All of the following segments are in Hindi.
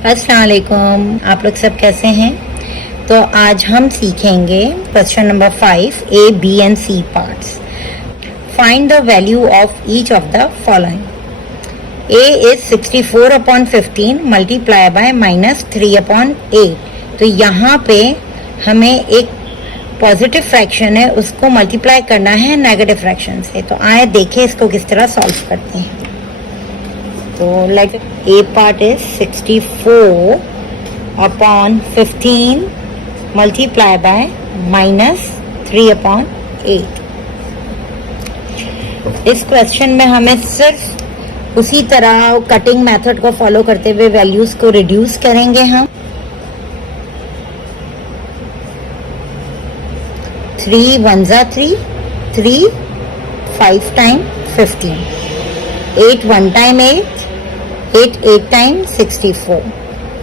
अस्सलाम वालेकुम, आप लोग सब कैसे हैं? तो आज हम सीखेंगे question number 5 A B and C parts. Find the value of each of the following. A is 64 upon 15 multiply by minus 3 upon 8. तो यहाँ पे हमें एक पॉजिटिव फ्रैक्शन है, उसको मल्टीप्लाई करना है नेगेटिव फ्रैक्शन से. तो आए देखें इसको किस तरह सॉल्व करते हैं. तो let A part is 64 upon 15 multiply by minus 3 upon 8. इस क्वेश्चन में हमें सिर्फ उसी तरह कटिंग मेथड को फॉलो करते हुए वैल्यूज को रिड्यूस करेंगे हम. 3 1 3, 3 5 टाइम 15, 8 1 टाइम 8, 8 टाइम 64.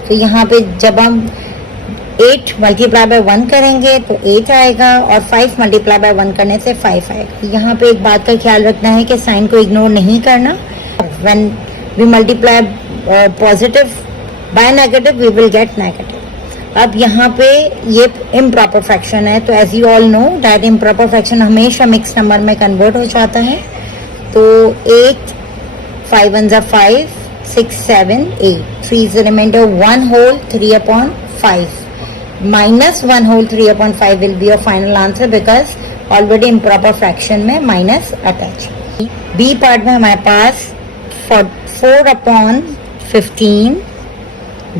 तो यहाँ पे जब हम 8 मल्टीप्लाई बाय 1 करेंगे तो 8 आएगा और 5 मल्टीप्लाई बाय 1 करने से 5 आएगा. यहाँ पे एक बात का ख्याल रखना है कि साइन को इग्नोर नहीं करना. When we multiply positive by negative, we will get negative. अब यहाँ पे ये improper fraction है, तो as you all know that improper fraction हमेशा mixed number में convert हो जाता है. तो 8 5 1 5, 6 7 8, 3 is the remainder, 1 whole 3 upon 5 minus 1 whole 3 upon 5 will be your final answer because already improper fraction में minus attach. B part में हमारे पास 4 upon 15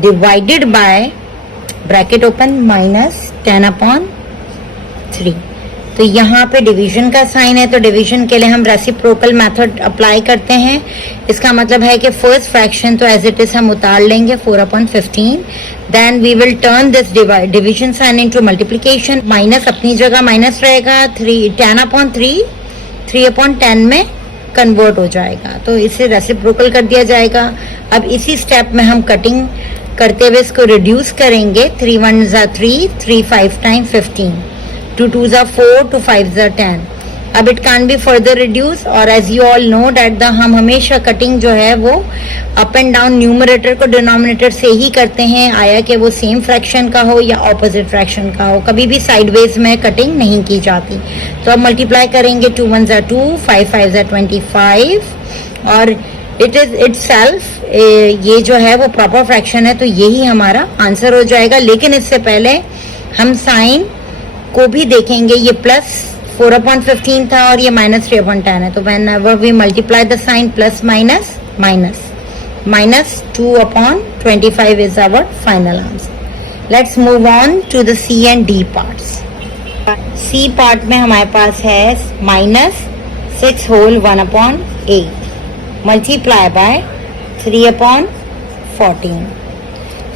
divided by bracket open minus 10 upon 3. तो यहाँ पे डिवीजन का साइन है, तो डिवीजन के लिए हम रेसिप्रोकल मेथड अप्लाई करते हैं. इसका मतलब है कि फर्स्ट फ्रैक्शन तो एज इट इज हम उतार लेंगे 4 upon 15. Then we will turn this division sign into multiplication. Minus अपनी जगह माइनस रहेगा, 10 अपॉन 3 अपॉन 10 में कन्वर्ट हो जाएगा. तो इसे रेसिप्रोकल कर दिया जाएगा. अब इसी स्टेप में हम कटिंग करते हुए इसको रिड्यूस करेंगे. 3 1 3, 3 5 टाइम 15, 2 2 4, 2 5 10. अब it can be further reduce. और as you all know that हम हमेशा कटिंग जो है वो अप एंड डाउन न्यूमरेटर को डिनोमिनेटर से ही करते हैं, आया कि वो सेम फ्रैक्शन का हो या ऑपोजिट फ्रैक्शन का हो. कभी भी साइडवेज में कटिंग नहीं की जाती. तो अब मल्टीप्लाई करेंगे. 2 1 2, 5 5 25 और इट इज इटसेल्फ ये जो है वो प्रॉपर फ्रैक्शन है, तो यही हमारा आंसर हो जाएगा. लेकिन इससे पहले हम साइन को भी देखेंगे. ये प्लस 4 अपॉन 15 था और ये माइनस 3 अपॉन 10 है. तो whenever we multiply the sign plus minus minus 2 upon 25 is our final answer. Let's move on to the C and D parts. C part में हमारे पास है minus 6 whole 1 upon 8 multiply by 3 upon 14.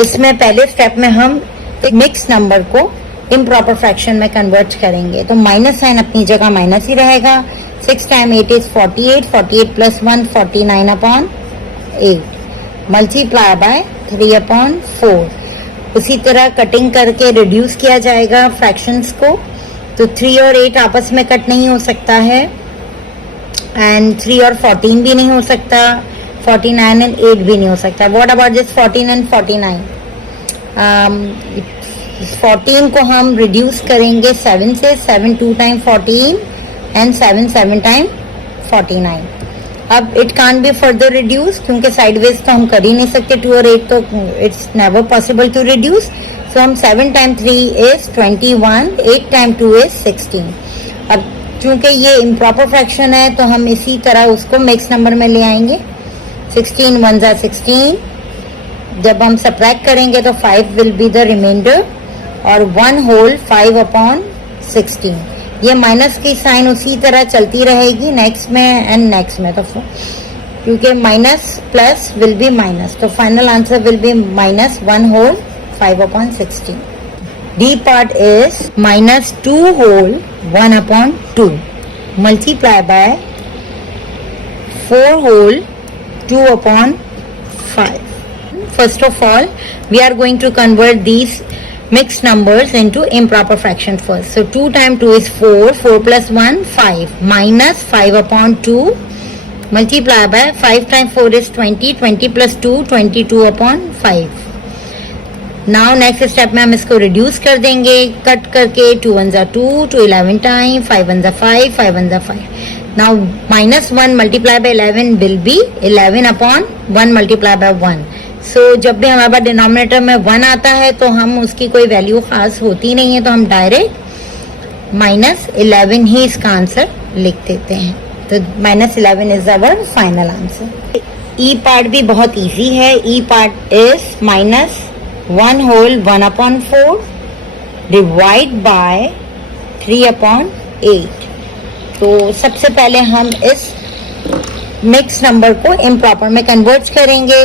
इसमें पहले स्टेप में हम एक मिक्स नंबर को इम्प्रॉपर फ्रैक्शन में कन्वर्ट करेंगे. तो माइनस साइन अपनी जगह माइनस ही रहेगा. 6 time 8 is 48, 48 plus 1 49 upon 8 multiply by 3 upon 4. उसी तरह कटिंग करके रिड्यूस किया जाएगा फ्रैक्शंस को. तो 3 और 8 आपस में कट नहीं हो सकता है एंड 3 और 14 भी नहीं हो सकता. 49 एंड 8 भी नहीं हो सकता. What about this 14 and 49? 14 को हम रिड्यूस करेंगे 7 से. 7 2 टाइम 14 एंड 7 टाइम 49. अब it can be further reduce क्योंकि साइडवेज तो हम कर ही नहीं सकते. 2 और 8 तो it's never possible to reduce. So हम 7 टाइम 3 इज 21, 8 टाइम 2 इज 16. अब क्योंकि ये इम्प्रॉपर फ्रैक्शन है तो हम इसी तरह उसको मिक्स नंबर में ले आएंगे. 16 1 16. जब हम सब्ट्रैक्ट करेंगे तो 5 विल बी द रिमाइंडर और 1 होल 5 अपॉन 16. ये माइनस की साइन उसी तरह चलती रहेगी नेक्स्ट में एंड नेक्स्ट में. तो क्योंकि minus plus will be minus, तो final answer will be minus 1 whole 5 upon 16. D part is minus 2 whole 1 upon 2 multiply by 4 whole 2 upon 5. First of all, we are going to convert these mixed numbers into improper fractions first. So 2 times 2 is 4, 4 plus 1, 5, minus 5 upon 2, multiply by 5 times 4 is 20, 20 plus 2, 22 upon 5. Now next step में हम इसको रिड्यूस कर देंगे कट करके 2 1 जा 2, 2 11 टाइम, 5 1 जा 5, 5 1 जा 5. Now -1 multiply by 11 will be 11 upon 1 multiply by 1. सो जब भी हमारे पास डिनोमिनेटर में 1 आता है तो हम उसकी कोई वैल्यू खास होती नहीं है, तो हम डायरेक्ट -11 ही इसका आंसर लिख देते हैं. तो -11 is our final answer. E part भी बहुत इजी है. E part is -1 whole 1 upon 4 divide by 3 upon 8. तो सबसे पहले हम इस मिक्स नंबर को इम्प्रॉपर में कन्वर्ट करेंगे.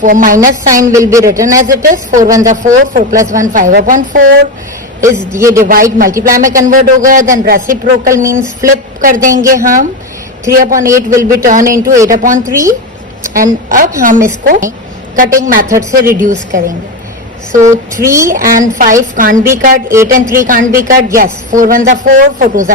For minus sign will be written as it is. 4 1 जा 4, 4 plus 1 5 upon 4. इस ये डिवाइड मल्टीप्लाई में कन्वर्ट होगा. देन रेसिप्रोकल मीन्स फ्लिप कर देंगे हम. 3 upon 8 will be turn into 8 upon 3. And अब हम इसको कटिंग मेथड से रिड्यूस करेंगे. सो 3 and 5 can't be cut, 8 and 3 can't be cut. Yes, 4 1 जा 4, 4 2 जा